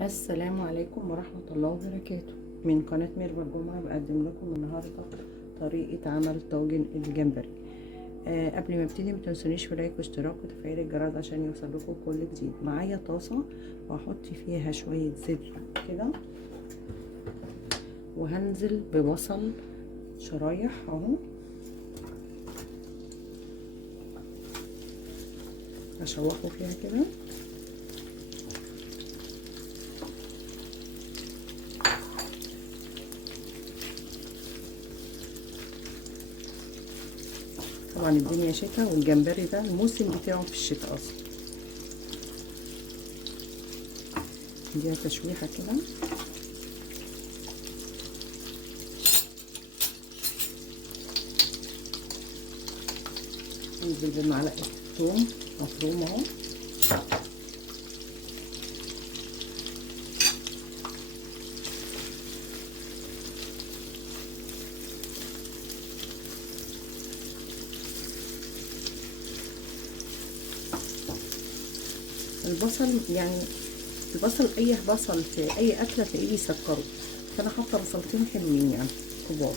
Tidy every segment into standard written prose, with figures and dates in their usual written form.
السلام عليكم ورحمة الله وبركاته. من قناة ميرفا الجمعة بقدم لكم النهاردة طريقة عمل طاجن الجمبري. قبل ما ابتدي متنسونيش في لايك واشتراك وتفعيل الجرس عشان يوصل لكم كل جديد. معايا طاسة وهحط فيها شوية زيت كده، وهنزل ببصل شرايح اهو، هشوحه فيها كده. طبعا الدنيا شتاء والجمبري ده الموسم بتاعه في الشتاء اصلا. نديها تشويحه كده، ننزل بمعلقه ثوم مفروم اهو، البصل يعني البصل اي بصل في اي اكله تلاقيه بيسكره، فانا حاطه بصلتين حلوين يعني كبار.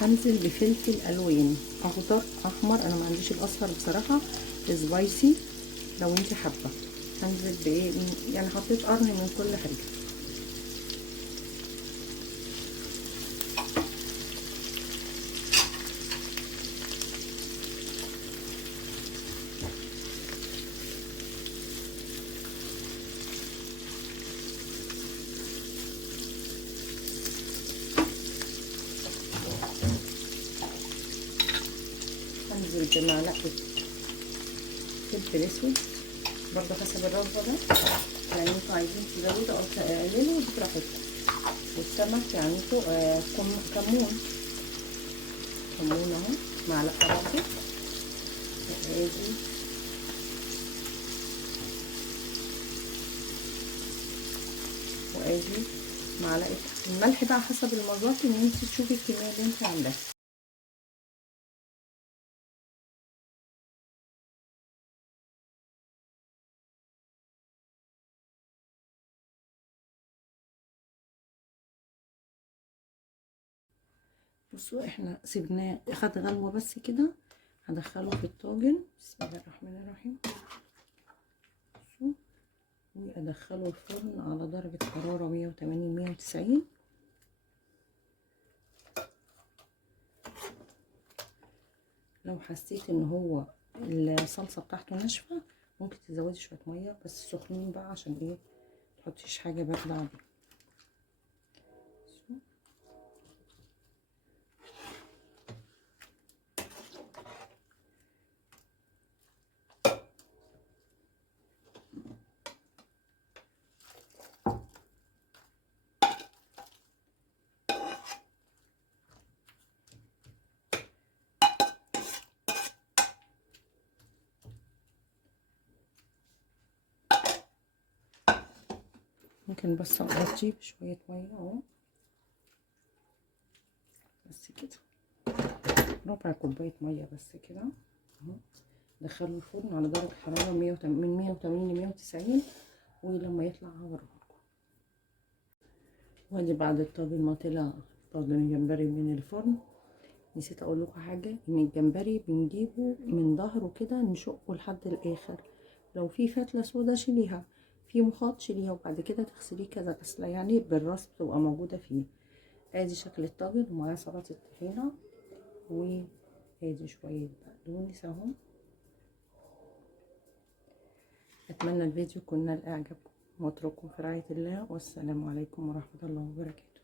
هنزل بفلفل الوان اخضر احمر، انا ما عنديش الاصفر بصراحه، سبايسي لو انت حابه. هنزل بايه يعني، حطيت قرن من كل حاجه. هنزل بمعلقه فلفل اسود برضه حسب الرغبه ده، يعني انتوا عايزين تزودوا او تقللوا براحتكم. والسمك يعني انتوا كمون اهو معلقه برضه. وادي معلقه الملح بقى حسب المذاق، ان انت تشوفي الكميه اللي انت عاملاها. بصوا احنا سيبناه اخد غلوه بس كده، هدخله في الطاجن. بسم الله الرحمن الرحيم. بصوا، وادخله الفرن على درجه حراره 180 190. لو حسيت ان هو الصلصه بتاعته ناشفه ممكن تزودي شويه ميه، بس سخنين بقى عشان ايه متحطيش حاجه بارده عليه. ممكن بس اغطيه بشويه ميه اهو، بس كده ربع كوبايه ميه بس كده اهو. دخله الفرن على درجه حراره من 180 ل 190، ولما يطلع هوريهولكم. وادي بعد الطاجن ما طلع طاجن الجمبري من الفرن. نسيت اقول لكم حاجه، ان الجمبري بنجيبه من ظهره كده نشقه لحد الاخر، لو في فتله سودا شيليها، في مخاط شيليها، وبعد كده تغسليه كذا غسله يعني بالراس بتبقى موجوده فيه. ادي شكل الطاجن، ومعاه سلطه طحينه، وادي شويه بقدونس اهو. اتمنى الفيديو يكون نال اعجابكم، واترككم في رعايه الله، والسلام عليكم ورحمه الله وبركاته.